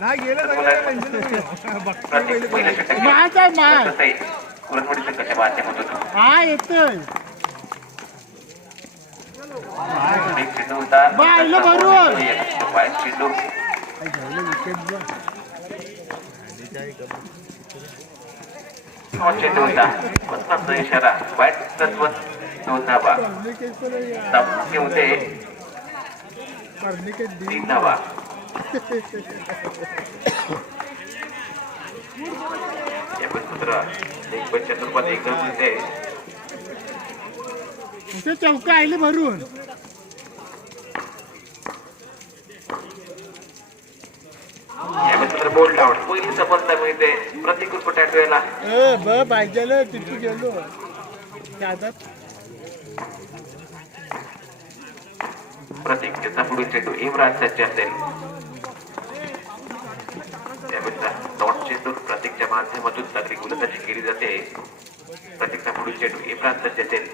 नाही गेलं संघाच्या माध्यमातून हा येतोय. चेंडू होता. होता. इशारा? वाईट तत्व दोन धावा धावते होते. तीन धावा एक ते चौका आले भरून. या पहिली सफलता मिळते प्रतिकूल पटाटवेला ए ब पाहिजे तिथे गेलो. त्याच्यात प्रतीक त्याचा पुढील चेंडू इमरान सज्ज असेल. डॉट चेंडू प्रतीकच्या माध्यमातून तगडी गोलंदाजी केली जाते. प्रतीकचा पुढील चेंडू इम्रान सज्ज असेल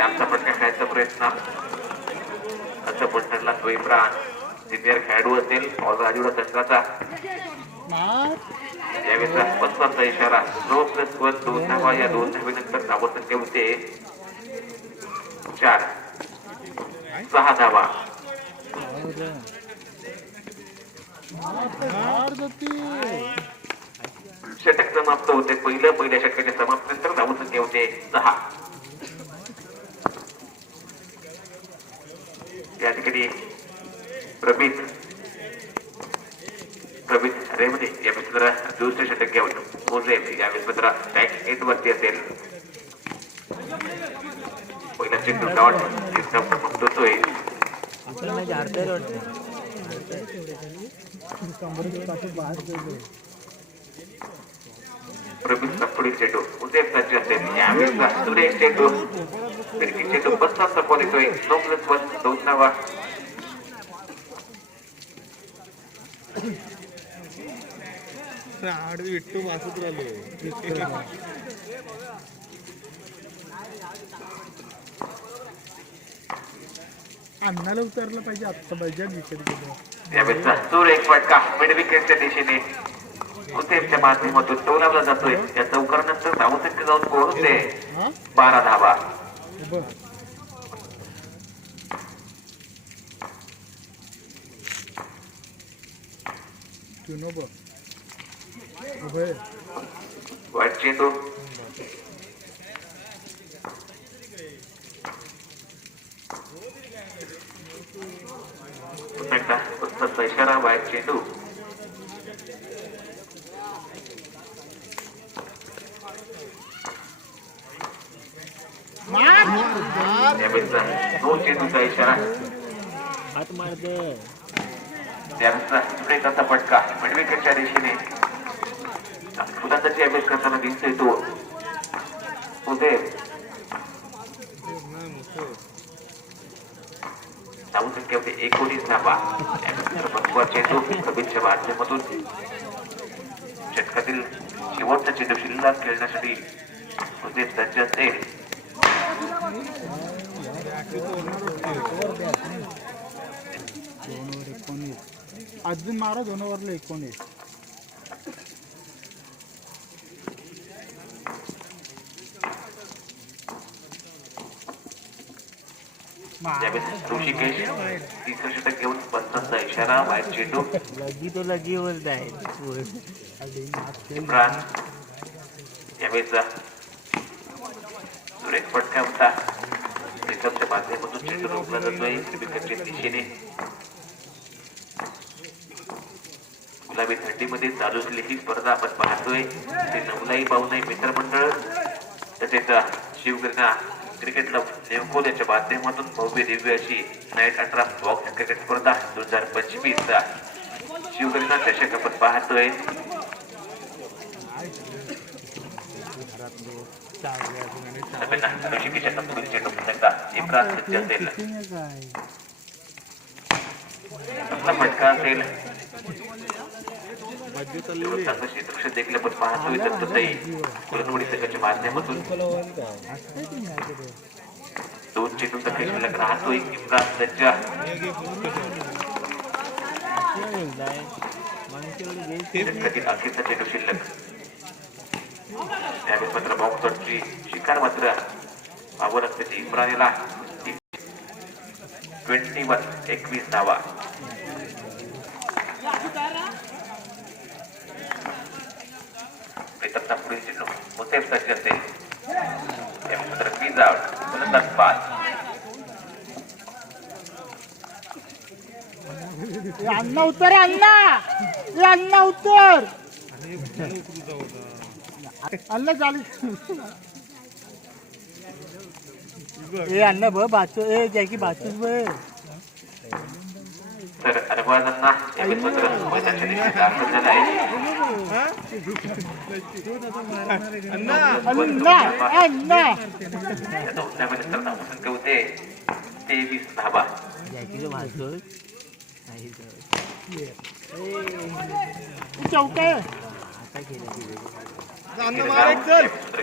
आमचा फटका खायचा प्रयत्न. असं पटणला तो इम्रान सिनियर खेळाडू असेल ऑल राजूडा संघाचा मार इशारा. नो प्लस वन दोन धावा. या दोन धावेनंतर धावसंख्या होते. चार. सहा धावा. षटक समाप्त होते. पहिलं पहिल्या षटकाच्या समाप्तीनंतर धावसंख्या होते सहा. या ठिकाणी प्रवीण प्रवीण रेमने म्हणजे या मित्र दुसरे षटक घेऊन मोजे या मित्र टॅक्स एट वरती असेल. पहिला चेंडू डॉट एकदम समाप्त होतोय. प्रवीण पुढील चेंडू उदय सज्ज असेल यावेळेला सुरेश चेंडू फिरकी चेंडू बसता सपोर येतोय नो प्लस वन दोन धावा आडवी विट्टू वाचत राहिलो अन्नाला उतरलं पाहिजे आत्ता पाहिजे विकेट यावेळेचा सूर एक फटका मिड विकेटच्या दिशेने उदयच्या माध्यमातून टोलावला जातोय. या चौकारानंतर धावसंख्या जाऊन पोहोचते बारा धावा. वाईट चेंडू इशारा वाईट चेंडू यावेळेचा दोन चेंडूचा इशारा हात मारते त्यावेळेचा सुरेखाचा फटका मिड विकेटच्या दिशेने फुलांची अभ्यास करताना दिसतोय तो उदय धावसंख्या होते एकोणीस धावा महत्त्वाचे महत्त्वाचा चेंडू प्रवीणच्या माध्यमातून षटकातील शेवटचा चेंडू शिल्लक खेळण्यासाठी होते सज्ज असेल अजून मारा दोन ओव्हरला एकोणीस. त्यावेळेस ऋषिकेश तिसरं षटक घेऊन पंचांचा इशारा वाईट चेंडू लगी तो लगी बोलत आहे इम्रान यावेळेचा सुरेख फटका होता. रिकमच्या माध्यमातून चेंडू रोखला जातोय विकेटच्या दिशेने. गुलाबी थंडीमध्ये चालू असलेली ही स्पर्धा आपण पाहतोय. ते नवलाई पाहुणे मित्रमंडळ. तसेच शिवगिरणा क्रिकेट क्लब नेमकोल याच्या माध्यमातून भव्य दिव्य अशी नाईट अठरा बॉक्स क्रिकेट स्पर्धा दोन हजार पंचवीस शिवगिरणा चषक आपण पाहतोय. सगळ्यांना ऋषिकेशच्या पुढील चेंडू पुन्हा इम्रान सज्ज असेल. काय आपला फटका असेल. तसं दृश्य देखील आपण पाहतोय तर तसंही कुलनवडी संघाच्या माध्यमातून दोन चेंडूचा खेळ शिल्लक राहतोय. इम्रान सज्जा षटकातील अखेरचा चेंडू शिल्लक. त्यावेळेस मात्र बॉक्सची शिकार मात्र आवड असल्याची इम्रानीला ट्वेंटी वन एकवीस धावा. प्रीतमचा पुढील चेंडू मुसेफ सज्ज असेल त्यावेळेस मात्र वीज आउट फलंदाज पाच. ए, अण्णा उत्तर आहे, अण्णा! ए अण्णा उत्तर! अण्णा चालू ए अण्णा ब बाचो ए जॅकी बाचूस ब तर अनुभवांना यावेळेस मात्र मैदानाच्या दिशेने दाखल झाला आहे नामसंख्या होते तेवीस तर. चौका.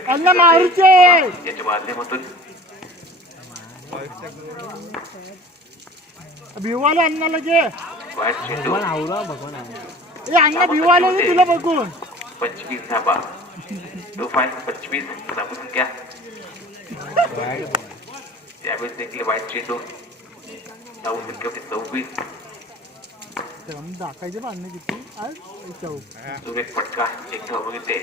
अन्न मारूचे याच्या माध्यमातून भिवाले वाईट चेंडू भगवान ए अण्णा भिवाले रे तुला बघून. पंचवीस धावा टू फाईव्ह पंचवीस नामसंख्या त्यावेळेस देखील वाईट चेंडू नामसंख्या होती सव्वीस दाखायचे बा अण्णा किती? आज सुरेख फटका एक धाव बघितले.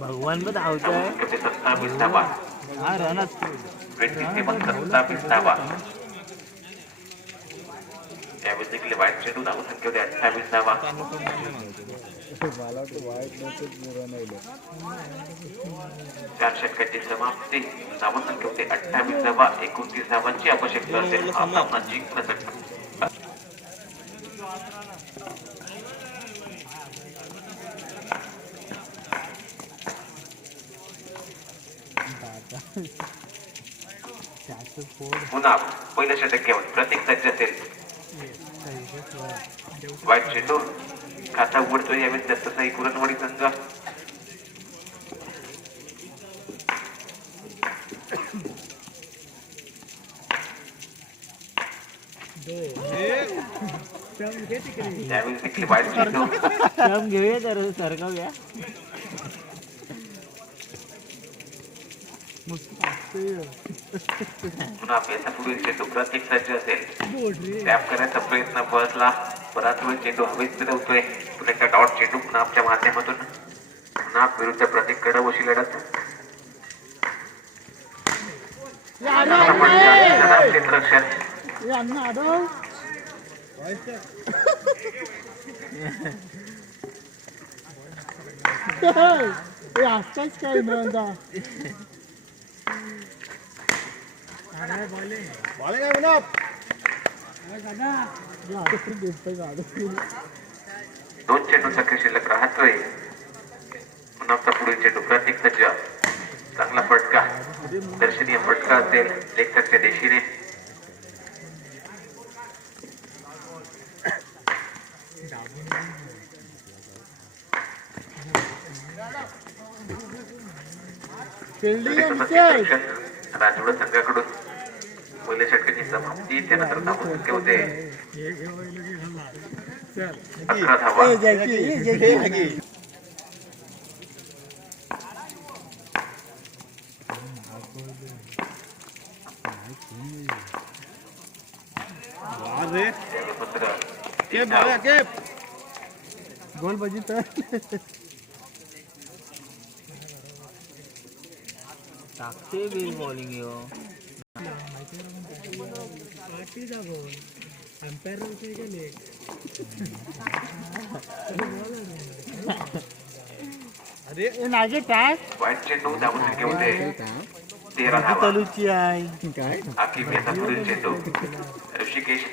भगवान पण धावतोय सत्तावीस धावा हा रनच ट्वेंटी सेवन सत्तावीस धावा त्यावेळेस देखील वाईट चेंडू अठ्ठावीस धावा चार षटकाची समाप्ती. नामसंख्या होते अठ्ठावीस धावा एकोणतीस धावांची आवश्यकता असेल. हा सामना जिंकण्यासाठी त्याचं फोड पुन्हा पहिलं षटक घेऊन प्रत्येक सज्ज असेल. वाईट चेंडू खाता उघडतोय यावेळेस दत्तसाई कुरणवाडी संघ. त्यावेळेस देखील वाईट चेंडू घेऊया तर सरकावूया. याचा पुढील चेंडू प्रत्येक सज्ज असेल. टॅप करण्याचा प्रयत्न बसला. बराच वेळ चेंडू हवेत फिरवतोय. पुन्हा एकदा डॉट चेंडू आपल्या माध्यमातून. पुन्हा विरुद्ध प्रत्येक कडवशी लढत. अरे अण्णा ए! दोन चेंडू सख्य शिल्लक राहतोय मुनाफचा आपला पुढील चेंडू प्रतीक सज्ज चांगला फटका दर्शनीय फटका असेल लेखकच्या देशीने राजवड संघाकडून पहिल्या षटकाची समाप्ती त्यानंतर नामसंख्या होते. अकरा धावा. जॅकी टाकते बिल बॉलिंग यो अरे नागे टाक तेरा धावा तलूची आहे आखिर याचा पुढील चेंडू ऋषिकेश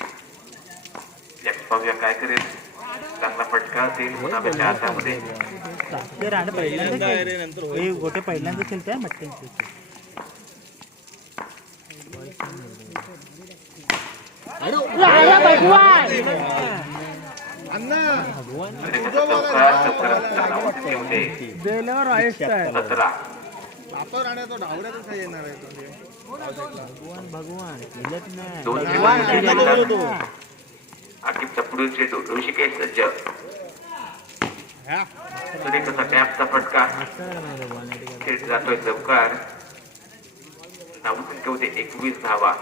या पाहूया काय करेल चांगला फटका असेल पुन्हा त्याच्या हातामध्ये ते पहिल्यांदा गोटे पहिल्यांदा खेळताय मटक्यांचे भगवान! अण्णा चौकार चौकारानंतर नामसंख्या होते बेलावर आहेस काय सतरा. आता राहण्याचा डावऱ्यातच काय येणार आहे तो. भगवान भगवान. दोन भगवान चेंडू ऋषिकेश सज्ज. ह्या सुरेख असा टॅपचा फटका? थेट जातोय धावसंख्या होते एकवीस धावा.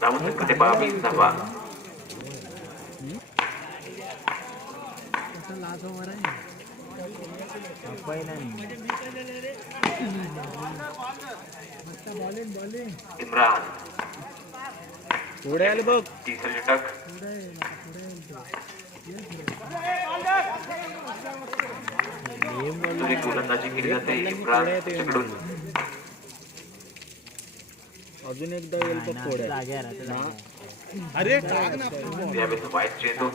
होते बावीस धावा. इम्रान पुढे आले बघ. तिसरं षटक सुरेख गोलंदाजी केली जाते इम्रान याच्याकडून अजून एकदा येईल थोड्या. अरे टाक ना. यावेळेस वाईट चेंडू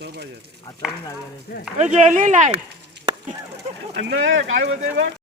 आता. गेली लाइट अन्न काय होते बघ?